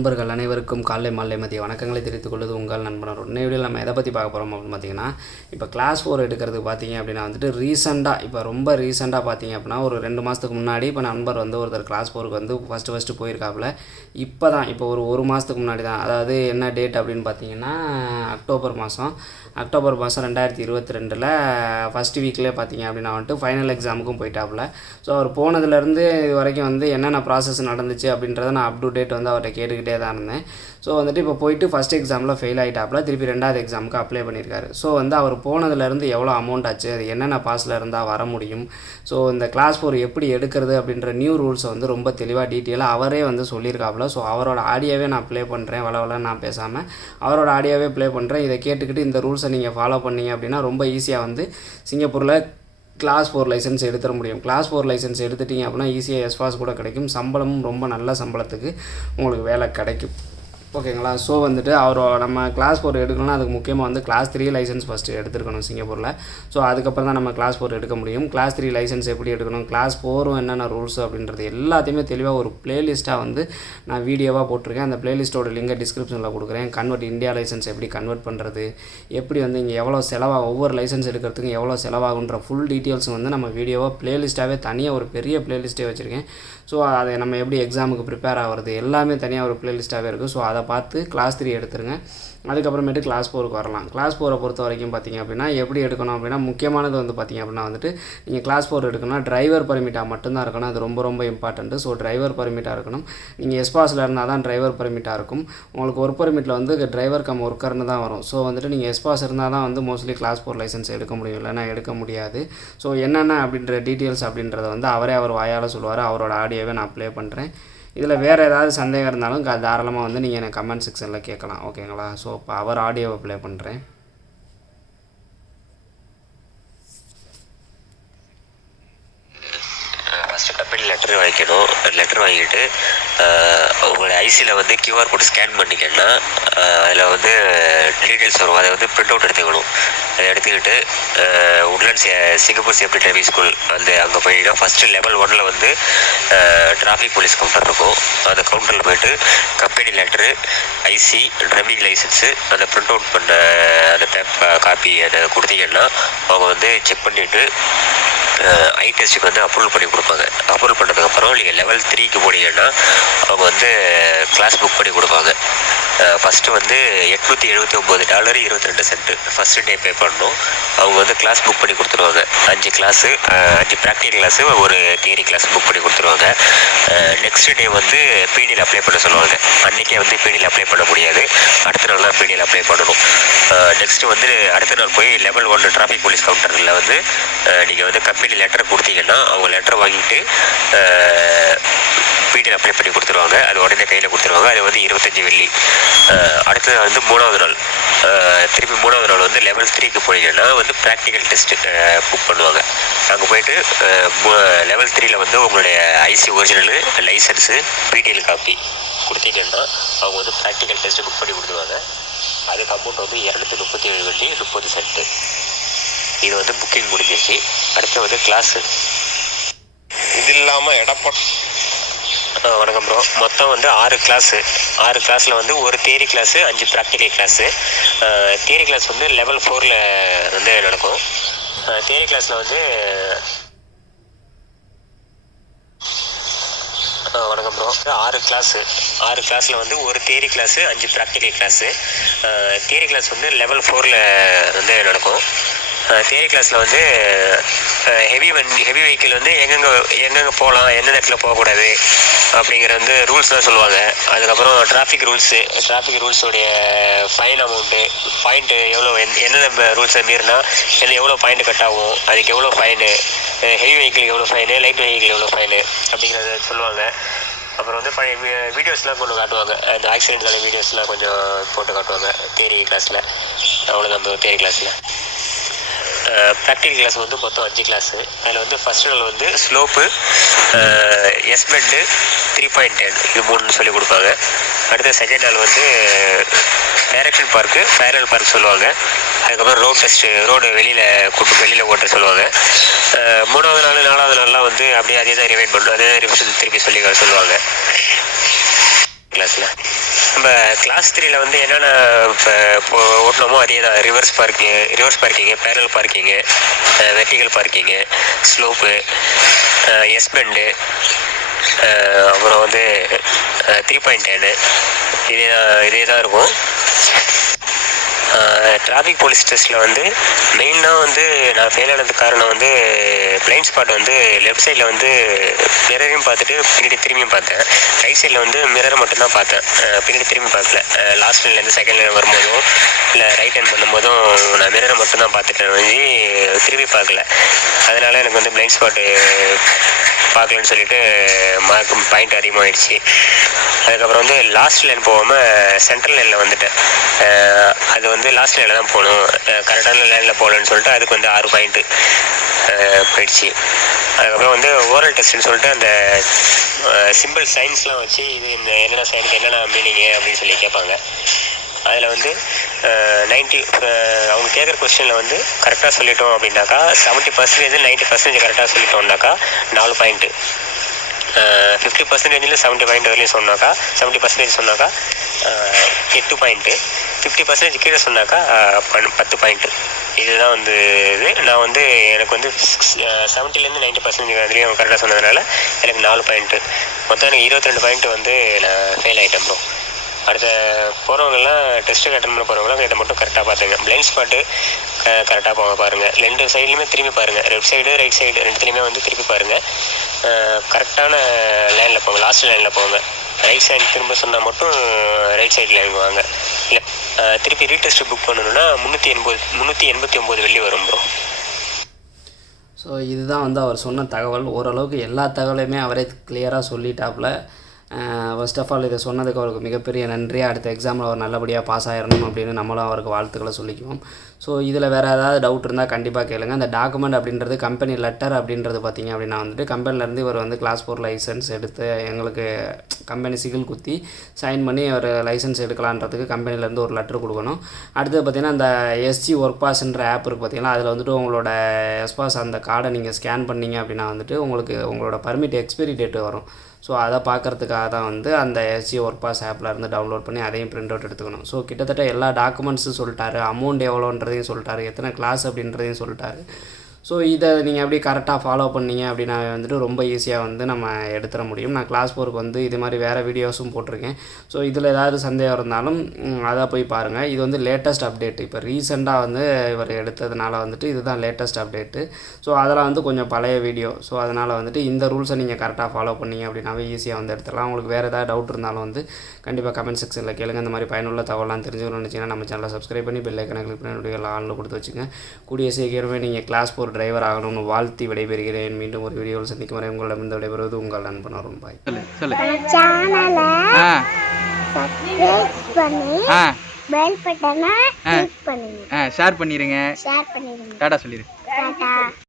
நண்பர்கள் அனைவருக்கும் காலை மாலை மதிய வணக்கங்களை தெரிவித்துக் கொள்வது உங்கள் நண்பனர். உடனே வீடியோவில் நம்ம எதை பற்றி பார்க்க போகிறோம் அப்படின்னு பார்த்தீங்கன்னா, இப்போ கிளாஸ் 4 எடுக்கிறதுக்கு பார்த்தீங்க அப்படின்னா ரொம்ப ரீசெண்டாக பார்த்தீங்க அப்படின்னா ஒரு 2 மாதத்துக்கு முன்னாடி இப்போ நண்பர் வந்து ஒருத்தர் கிளாஸ் 4க்கு வந்து ஃபஸ்ட்டு போயிருக்காப்புல. இப்போ ஒரு மாதத்துக்கு முன்னாடி தான், அதாவது என்ன டேட் அப்படின்னு பார்த்தீங்கன்னா அக்டோபர் மாதம் 2022 ஃபஸ்ட்டு வீக்லேயே பார்த்தீங்க அப்படின்னா வந்துட்டு ஃபைனல் எக்ஸாமுக்கும் போயிட்டாப்புல. ஸோ அவர் போனதுலேருந்து இது வரைக்கும் வந்து என்னென்ன ப்ராசஸ் நடந்துச்சு அப்படின்றத நான் அப் டு டேட் வந்து அவர்கிட்ட கேட்டுக்கிட்டே தான் இருந்தேன். ஸோ வந்துட்டு இப்போ போயிட்டு ஃபஸ்ட் எக்ஸாமில் ஃபெயில் ஆகிட்டாப்புல, திருப்பி 2வது எக்ஸாமுக்கு அப்ளை பண்ணியிருக்காரு. ஸோ வந்து அவர் போனதுலேருந்து எவ்வளோ அமௌண்ட் ஆச்சு, அது என்னென்ன பாஸில் இருந்தால் வர முடியும், ஸோ இந்த கிளாஸ் 4 எப்படி எடுக்கிறது அப்படின்ற நியூ ரூல்ஸை வந்து ரொம்ப தெளிவாக டீட்டெயிலாக அவரே வந்து சொல்லியிருக்காப்புல. ஸோ அவரோட ஆடியோவே நான் ப்ளே பண்ணுறேன், நான் பேசாமல் அவரோட ஆடியோவே ப்ளே பண்ணுறேன். இதை கேட்டுக்கிட்டு இந்த ரூல்ஸை நீங்கள் ஃபாலோ பண்ணீங்க அப்படின்னா ரொம்ப ஈஸியாக வந்து சிங்கப்பூரில் கிளாஸ் 4 லைசன்ஸ் எடுத்துட முடியும். கிளாஸ் 4 லைசன்ஸ் எடுத்துட்டிங்க அப்படின்னா ஈஸியாக எஸ்பாஸ் கூட கிடைக்கும். சம்பளமும் ரொம்ப நல்ல சம்பளத்துக்கு உங்களுக்கு வேலை கிடைக்கும். ஓகேங்களா? ஸோ வந்துட்டு நம்ம கிளாஸ் 4 எடுக்கணும்னா அதுக்கு முக்கியமாக வந்து கிளாஸ் 3 லைசன்ஸ் ஃபஸ்ட்டு எடுத்துருக்கணும் சிங்கப்பூரில். ஸோ அதுக்கப்புறம் தான் நம்ம கிளாஸ் 4 எடுக்க முடியும். கிளாஸ் 3 லைசன்ஸ் எப்படி எடுக்கணும், கிளாஸ் 4 என்னென்ன ரூல்ஸ் அப்படின்றது எல்லாத்தையுமே தெளிவாக ஒரு ப்ளேலிஸ்ட்டாக வந்து நான் வீடியோவாக போட்டிருக்கேன். அந்த ப்ளேலிஸ்ட்டோட லிங்கை டிஸ்கிரிப்ஷனில் கொடுக்குறேன். இந்தியா லைசன்ஸ் எப்படி கன்வெர்ட் பண்ணுறது, எப்படி வந்து இங்கே எவ்வளோ செலவாகும், ஒவ்வொரு லைசன்ஸ் எடுக்கிறதுக்கு எவ்வளோ செலவாகுன்ற ஃபுல் டீட்டெயில்ஸ் வந்து நம்ம வீடியோவாக ப்ளேலிஸ்ட்டாகவே தனியாக ஒரு பெரிய ப்ளேலிஸ்ட்டே வச்சுருக்கேன். ஸோ அதை நம்ம எப்படி எக்ஸாமுக்கு ப்ரிப்பேர் ஆகிறது எல்லாமே தனியாக ஒரு ப்ளேலிஸ்ட்டாகவே இருக்குது. ஸோ அதை பார்த்து கிளாஸ் 3 எடுத்துருங்க. அதுக்கப்புறமேட்டு கிளாஸ் 4க்கு வரலாம். கிளாஸ் 4 பொறுத்த வரைக்கும் பார்த்திங்க அப்படின்னா எப்படி எடுக்கணும் அப்படின்னா, முக்கியமானது வந்து பார்த்திங்க அப்படின்னா வந்துட்டு நீங்கள் கிளாஸ் 4 எடுக்கணும்னா டிரைவர் பர்மிட்டாக மட்டும்தான் இருக்கணும். அது ரொம்ப ரொம்ப இம்பார்ட்டண்ட்டு. ஸோ டிரைவர் பர்மிட்டாக இருக்கணும். நீங்கள் எஸ்பாஸில் இருந்தால் தான் டிரைவர் பர்மிட்டாக இருக்கும். உங்களுக்கு ஒர்க் பர்மிட்டில் வந்து டிரைவர் கம் ஒர்க்கர்னு தான் வரும். ஸோ வந்துட்டு நீங்கள் எஸ்பாஸ் இருந்தால் தான் வந்து மோஸ்ட்லி கிளாஸ் 4 லைசன்ஸ் எடுக்க முடியும், இல்லைனா எடுக்க முடியாது. ஸோ என்னென்ன அப்படின்ற டீட்டெயில்ஸ் அப்படின்றத வந்து அவர் வாயால் சொல்லுவார். அவரோட ஆடியோவை நான் ப்ளே பண்ணுறேன். இதில் வேறு ஏதாவது சந்தேகம் இருந்தாலும் தாராளமாக வந்து நீங்கள் எனக்கு கமெண்ட் செக்ஷனில் கேட்கலாம். ஓகேங்களா? ஸோ இப்போ அவர் ஆடியோவை ப்ளே பண்ணுறேன். ஃபஸ்ட்டு கம்பெனி லெட்டர் வாங்கிக்கணும். லெட்டர் வாங்கிட்டு உங்களோட ஐசியில் வந்து கியூஆர் கோட் ஸ்கேன் பண்ணிங்கன்னா அதில் வந்து டீட்டெயில்ஸ் வரும். அதை வந்து ப்ரிண்ட் அவுட் எடுத்துக்கணும். அதை எடுத்துக்கிட்டு Woodlands Singapore safety driving school அங்கே போயிட்டா ஃபஸ்ட்டு லெவல் 1 வந்து டிராஃபிக் போலீஸ் கவுண்டர் இருக்கும். அந்த கவுண்டரில் போய்ட்டு company letter, IC, driving licence, அந்த ப்ரிண்ட் அவுட் பண்ண அந்த காப்பி அதை கொடுத்தீங்கன்னா அவங்க வந்து செக் பண்ணிவிட்டு ஐ டெஸ்ட்டுக்கு வந்து அப்ரூவல் பண்ணி கொடுப்பாங்க. அப்ரூவல் பண்ணதுக்கப்புறம் நீங்கள் லெவல் 3க்கு போனீங்கன்னா அவங்க வந்து கிளாஸ் புக் பண்ணி கொடுப்பாங்க. ஃபஸ்ட்டு வந்து $879 22 ஃபஸ்ட்டு டே பே பண்ணணும். அவங்க வந்து கிளாஸ் புக் பண்ணி கொடுத்துருவாங்க. 5 கிளாஸு, 5 ப்ராக்டிக்கல் கிளாஸு, ஒரு தியரி கிளாஸ் புக் பண்ணி கொடுத்துருவாங்க. நெக்ஸ்ட் டே வந்து பிடிஎல் அப்ளை பண்ண சொல்லுவாங்க. அன்றைக்கே வந்து பிடிஎல் அப்ளை பண்ண முடியாது, அடுத்த நாள் தான் பிடிஎல் அப்ளை பண்ணணும். நெக்ஸ்ட்டு வந்து அடுத்த நாள் போய் லெவல் 1 டிராஃபிக் போலீஸ் கவுண்டரில் வந்து நீங்கள் வந்து கம்பெனி லெட்டர் கொடுத்தீங்கன்னா அவங்க லெட்டர் வாங்கிட்டு பிடிஎல் அப்ளை பண்ணி கொடுத்துருவாங்க. அது உடனே கையில் கொடுத்துருவாங்க. அது வந்து 25 வெள்ளி. அடுத்தது வந்து 3வது நாள், திருப்பி 3வது நாள் வந்து லெவல் 3க்கு போனீங்கன்னா வந்து ப்ராக்டிக்கல் டெஸ்ட்டு புக் பண்ணுவாங்க. அங்கே போய்ட்டு லெவல் 3ல் வந்து உங்களுடைய IC original, licence, PDL copy கொடுத்தீங்கன்னா அவங்க வந்து ப்ராக்டிக்கல் டெஸ்ட்டு புக் பண்ணி கொடுத்துருவாங்க. அதுக்கு அமௌண்ட் வந்து 237 வெள்ளி 30 சென்ட்டு. இது வந்து புக்கிங் முடிஞ்சிச்சு. அடுத்து வந்து கிளாஸு. இது இல்லாமல் வணக்கம் ப்ரோ. மொத்தம் வந்து 6 கிளாஸு. 6 கிளாஸில் வந்து ஒரு theory class, 5 practical class. Theory class வந்து லெவல் 4ல் வந்து நடக்கும். தியரி கிளாஸில் வந்து வணக்கம் ப்ரோ. 6 கிளாஸு. 6 கிளாஸில் வந்து ஒரு theory class, 5 practical class. Theory class வந்து லெவல் 4ல் வந்து நடக்கும். தியரி கிளாஸில் வந்து ஹெவி வெஹிக்கிள் வந்து எங்கெங்கே போகலாம், எந்த நேரத்தில் போகக்கூடாது அப்படிங்கிற வந்து ரூல்ஸ்லாம் சொல்லுவாங்க. அதுக்கப்புறம் டிராஃபிக் ரூல்ஸோடைய ஃபைன் அமௌண்ட்டு, பாயிண்ட்டு எவ்வளோ, என்னென்ன ரூல்ஸை மீறினா எவ்வளோ பாயிண்ட் கட் ஆகும், அதுக்கு எவ்வளோ ஃபைனு, ஹெவி வெஹிக்கிளுக்கு எவ்வளோ ஃபைனு, லைட் வெஹிக்கிள் எவ்வளோ ஃபைனு அப்படிங்கிறத சொல்லுவாங்க. அப்புறம் வந்து பழைய வீடியோஸ்லாம் கொண்டு காட்டுவாங்க. அந்த ஆக்சிடென்ட்கான வீடியோஸ்லாம் கொஞ்சம் போட்டு காட்டுவாங்க தியரி கிளாஸில். அவ்வளோதான் தியரி கிளாஸில். ப்ராக்டிக்கல் கிளாஸ் வந்து மொத்தம் 5 கிளாஸு. அதில் வந்து ஃபஸ்ட் நாள் வந்து ஸ்லோப்பு, எஸ்மெண்டு, 3.10 இது 3 சொல்லிக் கொடுப்பாங்க. அடுத்த செகண்ட் நாள் வந்து டைரக்ஷன் பார்க்கு, ஃபேரல் பார்க் சொல்லுவாங்க. அதுக்கப்புறம் ரோட் டெஸ்ட்டு, ரோடு வெளியில் ஓட்ட சொல்லுவாங்க. 3வது நாள் 4வது நாள்லாம் வந்து அப்படியே அதே தான் ரிவைண்ட் பண்ணணும், அதே தான் ரிவிஷன் திருப்பி சொல்லுவாங்க கிளாஸில். நம்ம கிளாஸ் 3ல் வந்து என்னென்ன இப்போ ஓட்டணுமோ அதே தான். Reverse parking, parallel parking, vertical parking, slope, S bend, அப்புறம் வந்து 3.10 இதே தான் இருக்கும். டிராஃபிக் போலீஸ் டெஸ்ட்டில் வந்து மெயினாக வந்து நான் ஃபெயில் ஆனதுக்கு காரணம் வந்து பிளைண்ட் ஸ்பாட் வந்து லெஃப்ட் சைடில் வந்து மிரரையும் பார்த்துட்டு பின்னாடி திரும்பியும் பார்த்தேன். ரைட் சைடில் வந்து மிரரை மட்டும்தான் பார்த்தேன், பின்னாடி திரும்பி பார்க்கல. லாஸ்ட் லைன்லேருந்து செகண்ட் லைன் வரும்போதும் இல்லை ரைட் ஹேண்ட் பண்ணும்போதும் நான் மிரரை மட்டும்தான் பார்த்துட்டேன் வந்து திரும்பி பார்க்கல. அதனால் எனக்கு வந்து பிளைண்ட் ஸ்பாட்டு பார்க்கலன்னு சொல்லிட்டு பாயிண்ட் அதிகமாகிடுச்சு. அதுக்கப்புறம் வந்து லாஸ்ட் லைன் போகாமல் சென்ட்ரல் லைனில் வந்துட்டேன். அது வந்து லாஸ்ட் லைனில் தான் போகணும், கரெக்டான லைனில் போகலன்னு சொல்லிட்டு அதுக்கு வந்து 6 பாயிண்ட்டு போயிடுச்சு. அதுக்கப்புறம் வந்து ஓரல் டெஸ்ட்டுன்னு சொல்லிட்டு அந்த சிம்பிள் சைன்ஸ்லாம் வச்சு இது இந்த என்னென்ன சைனுக்கு என்னென்ன மீனிங்கு அப்படின்னு சொல்லி கேட்பாங்க. அதில் வந்து 90 அவங்க கேட்குற கொஸ்டினில் வந்து கரெக்டாக சொல்லிட்டோம் அப்படின்னாக்கா 70% 90% கரெக்டாக சொல்லிட்டோம்னாக்கா 4 பாயிண்ட்டு. 50%ல் 70 பாயிண்ட் வரையும் சொன்னாக்கா 70% சொன்னாக்கா 8 பாயிண்ட்டு. 50% கீழே சொன்னாக்கா 10 பாயிண்ட்டு. இதுதான் வந்து நான் வந்து எனக்கு வந்து 70லேருந்து 90% வரையும் கரெக்டாக சொன்னதுனால எனக்கு 4 பாயிண்ட்டு. மொத்தம் எனக்கு 22 பாயிண்ட்டு வந்து நான் ஃபெயில் ஆகிட்டேன் ப்ரோ. அடுத்த போகிறவங்கெல்லாம் டெஸ்ட்டுக்கு அட்டன் பண்ண போகிறவங்களாம் இதை மட்டும் கரெக்டாக பார்த்துங்க. பிளைண்ட் ஸ்பாட்டு கரெக்டாக போங்க பாருங்கள். 2 சைட்லையுமே திரும்பி பாருங்கள், லெஃப்ட் சைடு ரைட் சைடு ரெண்டுத்துலேயுமே வந்து திருப்பி பாருங்கள். கரெக்டான லைனில் போங்க, லாஸ்ட் லைனில் போங்க. ரைட் சைடு திரும்ப சொன்னால் மட்டும் ரைட் சைடு லைனுக்கு வாங்க. இல்லை திருப்பி ரீடெஸ்ட்டு புக் பண்ணணுன்னா 389 வெள்ளி வரும் ப்ரோ. ஸோ இதுதான் வந்து அவர் சொன்ன தகவல். ஓரளவுக்கு எல்லா தகவலையுமே அவரே கிளியராக சொல்லிட்டாப்புல. ஃபர்ஸ்ட் ஆஃப் ஆல் இதை சொன்னதுக்கு அவருக்கு மிகப்பெரிய நன்றி. அடுத்த எக்ஸாமில் அவர் நல்லபடியாக பாஸ் ஆகிடணும் அப்படின்னு நம்மளும் அவருக்கு வாழ்த்துக்களை சொல்லிக்குவோம். ஸோ இதில் வேறு ஏதாவது டவுட் இருந்தால் கண்டிப்பாக கேளுங்க. அந்த டாக்குமெண்ட் அப்படின்றது கம்பெனி லெட்டர் அப்படின்றது பார்த்திங்க அப்படின்னா வந்துட்டு கம்பெனிலேருந்து இவர் வந்து கிளாஸ் 4 லைசன்ஸ் எடுத்து எங்களுக்கு கம்பெனி சிகில் குத்தி சைன் பண்ணி அவர் லைசன்ஸ் எடுக்கலான்றதுக்கு கம்பெனிலேருந்து ஒரு லெட்டர் கொடுக்கணும். அடுத்தது பார்த்திங்கன்னா அந்த எஸ்ஜி ஒர்க் பாஸ்ன்ற ஆப் இருக்குது பார்த்திங்கன்னா, அதில் வந்துட்டு உங்களோட எஸ்பாஸ் அந்த கார்டை நீங்கள் ஸ்கேன் பண்ணிங்க அப்படின்னா வந்துட்டு உங்களுக்கு உங்களோட பர்மிட் எக்ஸ்பைரி டேட்டு வரும். ஸோ அதை பார்க்குறதுக்காக தான் வந்து அந்த எஸ்ஜி ஒர்க் பாஸ் ஆப்பில் இருந்து டவுன்லோட் பண்ணி அதையும் பிரிண்ட் அவுட் எடுத்துக்கணும். ஸோ கிட்டத்தட்ட எல்லா டாக்குமெண்ட்ஸும் சொல்லிட்டாரு, அமௌண்ட் எவ்வளோன்றதையும் சொல்லிட்டாரு, எத்தனை கிளாஸ் அப்படின்றதையும் சொல்லிட்டாரு. ஸோ இதை நீங்கள் அப்படியே கரெக்டாக ஃபாலோ பண்ணிங்க அப்படின்னா வந்துட்டு ரொம்ப ஈஸியாக வந்து நம்ம எடுத்துட முடியும். நான் கிளாஸ் 4க்கு வந்து இது மாதிரி வேறு வீடியோஸும் போட்டிருக்கேன். ஸோ இதில் ஏதாவது சந்தேகம் இருந்தாலும் அதை போய் பாருங்கள். இது வந்து லேட்டஸ்ட் அப்டேட், இப்போ ரீசெண்டாக வந்து இவர் எடுத்ததுனால வந்துட்டு இதுதான் லேட்டஸ்ட் அப்டேட்டு. ஸோ அதெல்லாம் வந்து கொஞ்சம் பழைய வீடியோ. ஸோ அதனால் வந்துட்டு இந்த ரூல்ஸை நீங்கள் கரெக்டாக ஃபாலோ பண்ணிங்க அப்படின்னாவே ஈஸியாக வந்து எடுத்துடலாம். உங்களுக்கு வேறு ஏதாவது டவுட் இருந்தாலும் வந்து கண்டிப்பாக கமெண்ட் செக்ஷனில் கேளுங்க. இந்த மாதிரி பயனுள்ள தகவலாம் தெரிஞ்சுக்கணும்னு நினச்சிங்கன்னா நம்ம சேனலை சப்ஸ்கிரைப் பண்ணி பெல் ஐக்கனை கிளிக் பண்ணி என்னுடைய ஆனில் கொடுத்து வச்சுங்க. கூடிய சீக்கிரமே நீங்கள் கிளாஸ் 4 டிரைவர் ஆகணும்னு வாழ்த்தி விடைபெறுகிறேன். மீண்டும் ஒரு வீடியோவில் சந்திக்கும் வரை உங்களிடமிருந்து விடைபெறுவது உங்கள் நண்பன் அருண். பாய். பெல் பட்டனை கிளிக் பண்ணுங்க. ஷேர் பண்ணிருங்க. ஷேர் பண்ணிடுங்க. டாடா சொல்லிரு. டாடா.